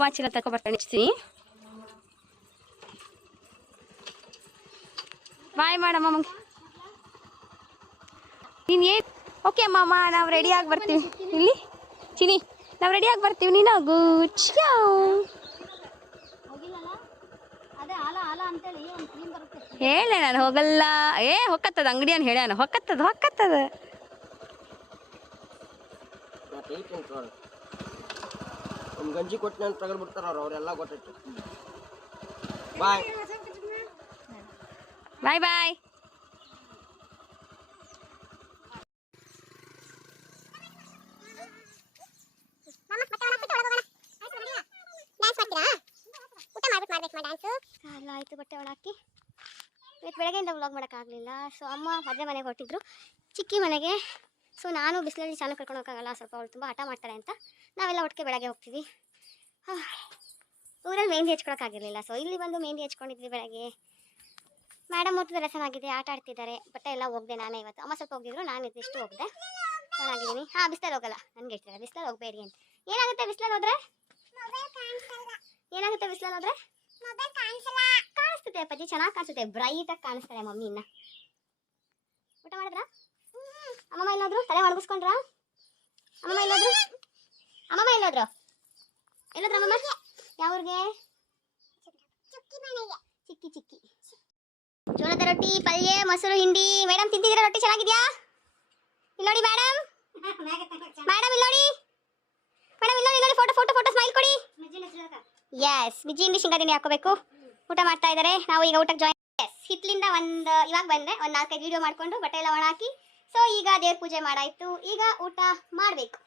ಕುಂಕುಮ ಚೀಲ ತಕೊ ಬರ್ತಾನೆ ಇಚ್ತೀನಿ ಬಾಯ್ ಮಾಡಮ್ಮ ನೀನ್ ಏನು? ಓಕೆ ಮಾಮ ನಾವು ರೆಡಿಯಾಗಿ ಬರ್ತೀವಿ. ಇಲ್ಲಿ? ಚಿನಿ, ನಾವು ರೆಡಿಯಾಗಿ ಬರ್ತೀವಿ. ನೀನು ಹೇಳ ಹೇಳೆ ನಾನು ಹೋಗಲ್ಲ. ಏ, ಹೊಕ್ಕತ್ತದ ಅಂಗಡಿ ಅಂತ ಹೇಳ್ಯಾನ ಹೊಕ್ಕತ್ತದ ಹೊಕ್ಕತ್ತದ. ಒಂದು ಗಂಜಿ ಕೊಟ್ಟಿನ ಅಂತ ತಗೊಂಡ್ ಬಿಡ್ತಾರ ಅವ್ರು ಅವರೆಲ್ಲ ಕೊಟ್ಟಿಟ್ಟು ಬಾಯ್. ಬಾಯ್ ಬಾಯ್. ಆಯಿತು ಬಟ್ಟೆ ಒಳಾಕಿ ಇವತ್ತು ಬೆಳಗ್ಗೆಯಿಂದ ವ್ಲಾಗ್ ಮಾಡೋಕ್ಕಾಗಲಿಲ್ಲ ಸೊ ಅಮ್ಮ ಮದುವೆ ಮನೆಗೆ ಹೊರಟಿದ್ರು. ಚಿಕ್ಕಿ ಮನೆಗೆ. ಸೊ ನಾನು ಬಿಸಿಲಲ್ಲಿ ಚಾನಲ್ ಕರ್ಕೊಂಡು ಹೋಗೋಕ್ಕಾಗಲ್ಲ. ಸ್ವಲ್ಪ ಅವಳು ತುಂಬ ಹಠ ಮಾಡ್ತಾಳೆ ಅಂತ. ನಾವೆಲ್ಲ ಒಟ್ಟಿಗೆ ಬೆಳಗ್ಗೆ ಹೋಗ್ತೀವಿ. ಊರಲ್ಲಿ ಮೆಹಂದಿ ಹಚ್ಕೊಳಕ್ಕಾಗಿರಲಿಲ್ಲ ಸೊ ಇಲ್ಲಿ ಬಂದು ಮೆಹಂದಿ ಹೆಚ್ಕೊಂಡಿದ್ವಿ ಬೆಳಗ್ಗೆ. ಮೇಡಮ್ ಊಟದ ರಸಮ್ ಆಟ ಆಡ್ತಿದ್ದಾರೆ, ಬಟ್ಟೆ ಎಲ್ಲ ಹೋಗ್ದೆ ನಾನೇ ಇವತ್ತು. ಅಮ್ಮ ಸ್ವಲ್ಪ ಹೋಗಿದ್ರು ನಾನು ಇದಿಷ್ಟು ಹೋಗ್ದೆ. ಚೆನ್ನಾಗಿದ್ದೀನಿ. ಹಾಂ ಬಿಸ್ಲಲ್ಲಿ ಹೋಗಲ್ಲ, ನನಗೆ ಹೇಳ್ತಾರೆ ಬಿಸ್ಲಲ್ಲಿ ಹೋಗಬೇಡಿ ಅಂತ. ಏನಾಗುತ್ತೆ ಬಿಸ್ಲಲ್ಲಿ ಹೋದ್ರೆ? ಏನಾಗುತ್ತೆ ಬಿಸ್ಲಲ್ಲಿ ಹೋದ್ರೆ? ಕಾಣಿಸ್ತದೆ ಅಪ್ಪಾಜಿ, ಚೆನ್ನಾಗಿ ಕಾಣಿಸುತ್ತೆ ಬ್ರೈಟ್ ಆಗಿ ಕಾಣಿಸ್ತಾರೆ ಮಮ್ಮಿ ಇನ್ನ. ಊಟ ಮಾಡಿದ್ರಾ? ಅಮ್ಮಮ್ಮ ಎಲ್ಲಾದ್ರು ತಲೆ ಒಣಗಿಸ್ಕೊಂಡ್ರಾ? ಅಮ್ಮಮ್ಮ ಎಲ್ಲೋದ್ರು ಅಮ್ಮಮ್ಮ ಎಲ್ಲಾದ್ರು? ಎಲ್ಲಾದ್ರು ಅಮ್ಮಮ್ಮ? ಯಾವ್ರಿಗೆ ಚಿಕ್ಕಿ ಚಿಕ್ಕಿ. ಜೋಳದ ರೊಟ್ಟಿ, ಪಲ್ಯ, ಮೊಸರು, ಹಿಂಡಿ. ಮೇಡಮ್ ತಿಂತಿದ್ದೀರಾ ರೊಟ್ಟಿ ಚೆನ್ನಾಗಿದ್ಯಾ? ಇಲ್ಲಿ ನೋಡಿ ಮೇಡಮ್ ಮೇಡಮ್ ಇಲ್ಲಿ ನೋಡಿ. ಮೇಡಮ್ ಇಲ್ಲಿ ನೋಡಿ ಫೋಟೋ ಫೋಟೋ ಫೋಟೋ ಸ್ಮೈಲ್ ಕೊಡಿ. ಎಸ್ ಹಿಂಡಿ ಶೇಂಗಾ ತಿಂಡಿ ಹಾಕೋಬೇಕು ಊಟ ಮಾಡ್ತಾ ಇದ್ದಾರೆ. ನಾವು ಈಗ ಊಟಕ್ಕೆ ಜಾಯಿನ್ ಎಸ್ ಹಿತ್ಲಿಂದ ಒಂದು ಇವಾಗ ಬಂದೆ ಒಂದು ನಾಲ್ಕೈದು ವಿಡಿಯೋ ಮಾಡಿಕೊಂಡು ಬಟ್ಟೆ ಎಲ್ಲ ಒಣ ಹಾಕಿ ಸೊ ಈಗ ದೇವ್ರ ಪೂಜೆ ಮಾಡಾಯಿತು. ಈಗ ಊಟ ಮಾಡಬೇಕು.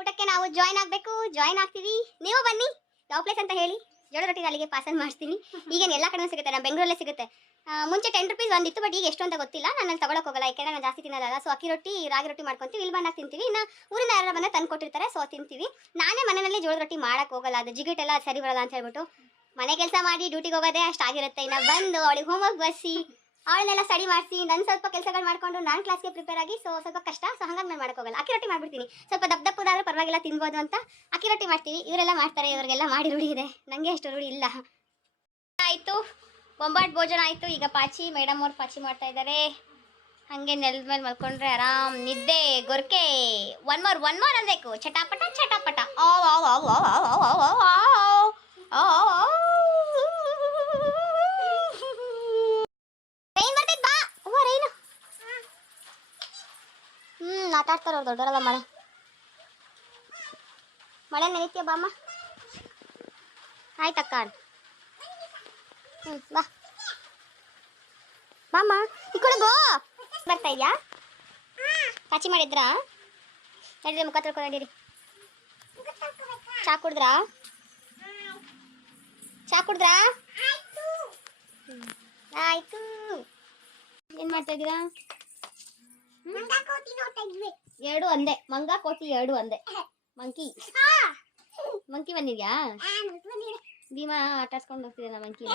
ಊಟಕ್ಕೆ ನಾವು ಜಾಯ್ನ್ ಆಗಬೇಕು. ಜಾಯಿನ್ ಆಗ್ತೀವಿ. ನೀವು ಬನ್ನಿ. ಯಾವ ಪ್ಲೇಸ್ ಅಂತ ಹೇಳಿ ಜೋಳ ರೊಟ್ಟಿ ಅಲ್ಲಿಗೆ ಪಾರ್ಸಲ್ ಮಾಡ್ತೀನಿ. ಈಗೇನು ಎಲ್ಲ ಕಡೆ ಸಿಗುತ್ತೆ. ನಾನು ಬೆಂಗಳೂರಲ್ಲೇ ಸಿಗುತ್ತೆ. ಮುಂಚೆ ಟೆನ್ ರುಪೀಸ್ ಒಂದಿತ್ತು ಬಟ್ ಈಗ ಎಷ್ಟು ಅಂತ ಗೊತ್ತಿಲ್ಲ. ನಾನು ಅಲ್ಲಿ ತಗೊಳಕ್ ಹೋಗಲ್ಲ. ಯಾಕೆಂದ್ರೆ ನಾನು ಜಾಸ್ತಿ ತಿನ್ನೋದಲ್ಲ. ಸೊ ಅಕ್ಕಿ ರೊಟ್ಟಿ, ರಾಗಿ ರೊಟ್ಟಿ ಮಾಡ್ಕೊತೀವಿ. ಇಲ್ಲಿ ಬಂದಾಗ ತಿಂತೀವಿ. ಇನ್ನು ಊರಿಂದ ಯಾರ ಬಂದ ತಂದು ಕೊಟ್ಟಿರ್ತಾರೆ. ಸೊ ತಿಂತೀವಿ. ನಾನೇ ಮನೆಯಲ್ಲಿ ಜೋಳದ ರೊಟ್ಟಿ ಮಾಡೋಕ್ಕೆ ಹೋಗಲ್ಲ. ಅದು ಜಿಗಿಟೆಲ್ಲ ಸರಿ ಬರಲ್ಲ ಅಂತ ಹೇಳ್ಬಿಟ್ಟು ಮನೆ ಕೆಲಸ ಮಾಡಿ ಡ್ಯೂಟಿಗೆ ಹೋಗೋದೇ ಅಷ್ಟಾಗಿರುತ್ತೆ ಇನ್ನು ಬಂದು ಅವಳಿಗೆ ಹೋಮ್ವರ್ಕ್ ಬರ್ಸಿ ಅವಳನ್ನೆಲ್ಲ ಸ್ಟಡಿ ಮಾಡಿಸಿ ನನ್ನ ಸ್ವಲ್ಪ ಕೆಲಸಗಳು ಮಾಡ್ಕೊಂಡು ನಾನು ಕ್ಲಾಸ್ಗೆ ಪ್ರಿಪೇರ್ ಆಗಿ ಸೊ ಸ್ವಲ್ಪ ಕಷ್ಟ ಸೊ ಹಂಗಾಗಿ ನಾನು ಹೋಗಲ್ಲ ಅಕ್ಕಿ ರೊಟ್ಟಿ ಮಾಡ್ಬಿಡ್ತೀನಿ ಸ್ವಲ್ಪ ದಪ್ಪ ದಪ್ಪದಾದ್ರೂ ಪರವಾಗಿಲ್ಲ ತಿನ್ಬೋದು ಅಂತ ಅಕ್ಕಿ ರೊಟ್ಟಿ ಮಾಡ್ತೀವಿ ಇವರೆಲ್ಲ ಮಾಡ್ತಾರೆ ಇವರಿಗೆಲ್ಲ ಮಾಡಿ ರೂಢಿ ಇದೆ ನನಗೆ ಅಷ್ಟು ರೂಢಿ ಇಲ್ಲ ಆಯಿತು ಬೊಂಬಾಟ್ ಭೋಜನ ಆಯಿತು ಈಗ ಪಾಚಿ ಮೇಡಮ್ ಅವ್ರು ಪಾಚಿ ಮಾಡ್ತಾ ಇದ್ದಾರೆ ಹಾಗೆ ನೆಲದ ಮೇಲೆ ಮಲ್ಕೊಂಡ್ರೆ ಆರಾಮ್ ನಿದ್ದೆ ಗೊರ್ಕೆ ಒನ್ ಮೋರ್ ಒನ್ ಮೋರ್ ಅನ್ಬೇಕು ಚಟಾಪಟ ಚಟಾಪಟ ಓ ಓ ಓ ಓ ಓ ಓ ಓ ಓ ಆ ಹ್ಮ್ ಆಟ ಆಡ್ತಾರೆ ಅವ್ರು ದೊಡ್ಡವರಲ್ಲ ಮಳೆ. ಮಳೆ ನೆನೀತೀಯ ಬಾಮ್ಮ? ಆಯ್ತಕ್ಕ ಹ್ಞೂ ಬಾ. ಬಾಮ್ಮ, ಈ ಬರ್ತಾ ಇದೆಯಾ? ಕಾಚಿ ಮಾಡಿದ್ರಾ? ನಡೀರಿ, ಮುಖ ತೊಳ್ಕೊಂಡು ಚಾ ಕುಡಿದ್ರಾ? ಚಾ ಕುಡಿದ್ರಾ. ಆಯ್ತು. ಏನ್ ಮಾಡ್ತಾ ಇದ್ದೀರಾ? ಎರಡು ಒಂದೇ ಮಂಗ ಕೋಟಿ ಎರಡು ಒಂದೇ ಮಂಕಿ. ಮಂಕಿ ಬಂದಿದ್ಯಾ? ಭೀಮಾ ಆಟಾಡ್ಕೊಂಡು ಹೋಗ್ತಿದ್ದಾನ ಮಂಕಿನ?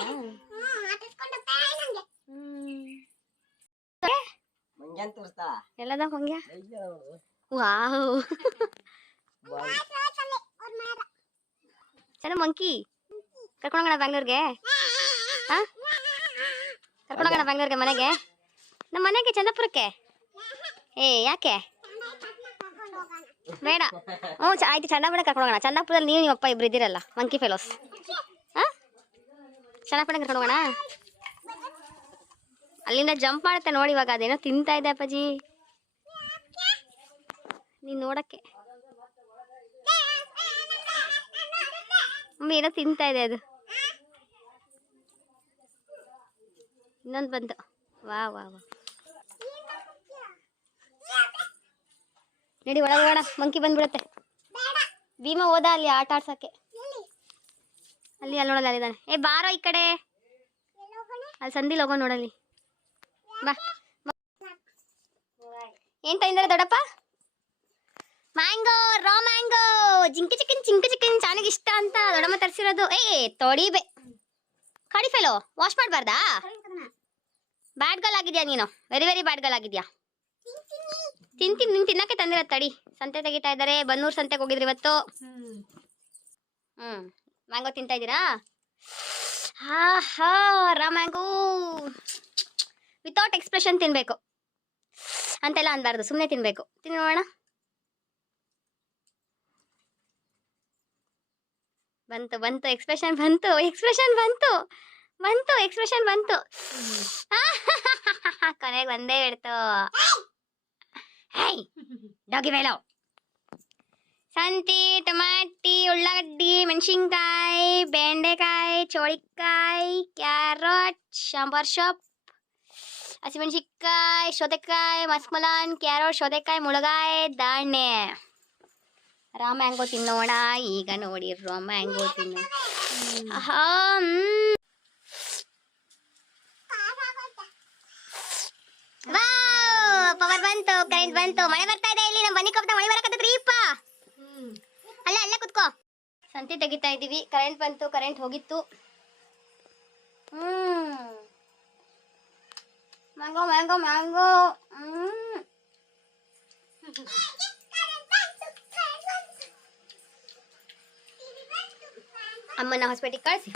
ಎಲ್ಲದ ಹೊಂಗ್ಯ. ವಾವ್. ಚಲೋ ಮಂಕಿ. ಕರ್ಕೊಂಡೋಗೋಣ ಬ್ಯಾಂಗ್ಳೂರ್ಗೆ? ಹಾ ಕರ್ಕೊಂಡೋಗೋಣ ಬ್ಯಾಂಗ್ಳೂರ್ಗೆ ಮನೆಗೆ? ನಮ್ಮ ಮನೆಗೆ ಚಂದಪುರಕ್ಕೆ? ಏ, ಯಾಕೆ? ಬೇಡ. ಹ್ಞೂ, ಚ, ಆಯ್ತು ಚಂದಾಪುರ ಕರ್ಕೊಂಡೋಗೋಣ ಚಂದಾಪುರದಲ್ಲಿ ನೀವು ನಿಮ್ಮಪ್ಪ ಇಬ್ರು ಇದ್ದೀರಲ್ಲ ಮಂಕಿ ಫೆಲೋಸ್ ಹಾಂ? ಚೆನ್ನಪ್ಪನಕ್ಕೆ ಕರ್ಕೊಂಡು ಹೋಗೋಣ? ಅಲ್ಲಿಂದ ಜಂಪ್ ಮಾಡುತ್ತೆ ನೋಡಿ ಇವಾಗ, ಅದೇನೋ ತಿಂತಾ ಇದೆ ಅಪ್ಪಾಜಿ. ನೀನು ನೋಡಕ್ಕೆ. ಏನೋ ತಿಂತಾ ಇದೆ ಅದು. ಇನ್ನೊಂದು ಬಂತು. ವಾ ವಾ ವಾ. ನಡಿ ಒಳಗೆ ಹೋಗೋಣ. ಮಂಕಿ ಬಂದ್ಬಿಡುತ್ತೆ. ಭೀಮ ಹೋದ ಅಲ್ಲಿ ಆಟ ಆಡ್ಸಕ್ಕೆ. ಅಲ್ಲಿ ಅಲ್ಲಿ ನೋಡಲ್ಲ ಅಲ್ಲಿದ್ದಾನೆ ಏ ಬಾರೋ ಈ ಕಡೆ. ಅಲ್ಲಿ ಸಂದಿ ಹೋಗೋ ನೋಡಲ್ಲಿ. ಬಾ. ಏನ್ ತಂದಿದ್ದಾರೆ ದೊಡ್ಡಪ್ಪ? ಮ್ಯಾಂಗೋ ರಾ ಮ್ಯಾಂಗೋ ಜಿಂಕಿ ಚಿಕನ್ ಚಿಂಕಿ ಚಿಕನ್. ಚೆನ್ನಾಗಿ ಇಷ್ಟ ಅಂತ ದೊಡ್ಡಮ್ಮ ತರಿಸಿರೋದು. ಏ ತೊಡಿಬೆ. ಕಡಿ ಫೆಲೋ ವಾಶ್ ಮಾಡಬಾರ್ದಾ? ಬ್ಯಾಡ್ ಗರ್ಲ್ ಆಗಿದ್ಯಾ ನೀನು? ವೆರಿ ವೆರಿ ಬ್ಯಾಡ್ ಗರ್ಲ್ ಆಗಿದ್ಯಾ? ತಿಂತೀನಿ ನಿಂಗೆ ತಿನ್ನಕ್ಕೆ ತಂದಿರ ತಡಿ. ಸಂತೆ ತೆಗಿತಾ ಇದ್ದಾರೆ ಬನ್ನೂರು ಸಂತೆಗೆ ಹೋಗಿದ್ರಿ ಇವತ್ತು. ಹ್ಞೂ ಮ್ಯಾಂಗೋ ತಿಂತಾ ಇದ್ದೀರಾ? ಹಾ ಹಾ ರಾ ಮ್ಯಾಂಗೋ. ವಿತೌಟ್ ಎಕ್ಸ್ಪ್ರೆಷನ್ ತಿನ್ನಬೇಕು ಅಂತೆಲ್ಲ ಅನ್ಬಾರ್ದು ಸುಮ್ಮನೆ ತಿನ್ನಬೇಕು ತಿನ್ನೋಣ ಬಂತು ಬಂತು ಎಕ್ಸ್ಪ್ರೆಷನ್ ಬಂತು ಎಕ್ಸ್ಪ್ರೆಷನ್ ಬಂತು. ಬಂತು ಎಕ್ಸ್ಪ್ರೆಷನ್ ಬಂತು. ಕೊನೆಗೆ ಒಂದೇ ಬಿಡ್ತು ಹೇಯ್ ಡಾಗಿ ಬೇಲೋ ಸಂತಿ ಟಮಾಟಿ ಉಳ್ಳಾಗಡ್ಡಿ ಮೆಣಸಿನ್ಕಾಯಿ ಬೆಂಡೆಕಾಯಿ ಚೋಳಿಕಾಯಿ ಕ್ಯಾರೆಟ್ ಸಾಂಬಾರ್ ಸೊಪ್ಪು ಹಸಿಮೆಣಸಿನ್ಕಾಯಿ ಸೌತೆಕಾಯಿ ಮಸ್ಮಲಾನ್ ಕ್ಯಾರೆಟ್ ಸೌತೆಕಾಯಿ ಮುಳಗಾಯಿ ದಾಣೆ ರಾ ಮ್ಯಾಂಗೋ ತಿನ್ನೋಣ ಈಗ ನೋಡಿ ರಾ ಮ್ಯಾಂಗೋ ತಿನ್ನೋ ಮ್. ಪವರ್ ಬಂತು ಕರೆಂಟ್ ಬಂತು. ಮಳೆ ಬರ್ತಾ ಇದೆ ಇಲ್ಲಿ ನಮ್ಮ ಬನ್ನಿ ಕೊಪ್ಪ ಮಳೆ ಬರಕತ್ತೈತ್ರಿ ಇಪ್ಪ ಅಲ್ಲ ಅಲ್ಲೇ ಕುತ್ಕೋ. ಸಂತಿ ತೆಗಿತಾ ಇದೀವಿ. ಕರೆಂಟ್ ಬಂತು ಕರೆಂಟ್ ಹೋಗಿತ್ತು. ಹ್ಮ್. Mango mango mango. ಹ್ಮ್. ಅಮ್ಮನ ಹಾಸ್ಪಿಟಲ್ ಕಳಿಸಿ.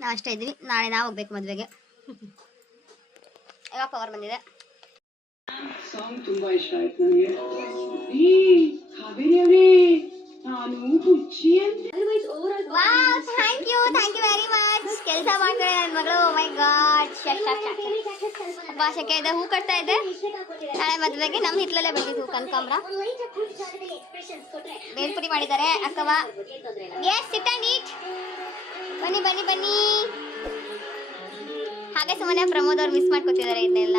ನಾವು ಅಷ್ಟೇ ಇದ್ವಿ ನಾಳೆ ನಾವು ಹೋಗ್ಬೇಕು ಮದುವೆಗೆ. ಯಾವ ಪವರ್ ಬಂದಿದೆ? ಸಾಂಗ್ ತುಂಬಾ ಇಷ್ಟ ಆಯ್ತು ನನಗೆ ಏ ಕಾವೇರಿ ಅವರೇ ನಾನು ಹುಚ್ಚಿ ಅಂತ. Wow thank you thank you very much ಕೆಲಸ ಮಾಡ್ತಾರೆ ನನ್ನ ಮಗಳು. ಮೈ ಗಾಡ್ ಭಾಷೆಗೆ ಇದೆ. ಹೂ ಕಟ್ತಾ ಇದೆ. ನಾಳೆ ಮದುವೆಗೆ ನಮ್ಮ ಹಿತ್ಲಲ್ಲೇ ಬಂದಿದ್ದು ಕನಕಾಂಬ್ರ. ಬೇಲ್ಪುರಿ ಮಾಡಿದ್ದಾರೆ. ಅಕ್ಕವಾ ಎಸ್ ಸಿಟ್ ಅಂಡ್ ಈಟ್ ಬನ್ನಿ ಬನ್ನಿ ಬನ್ನಿ. ಹಾಗೆ ಸುಮ್ಮನೆ ಪ್ರಮೋದ್ ಅವ್ರು ಮಿಸ್ ಮಾಡ್ಕೊತಿದ್ದಾರೆ ಇದನ್ನೆಲ್ಲ.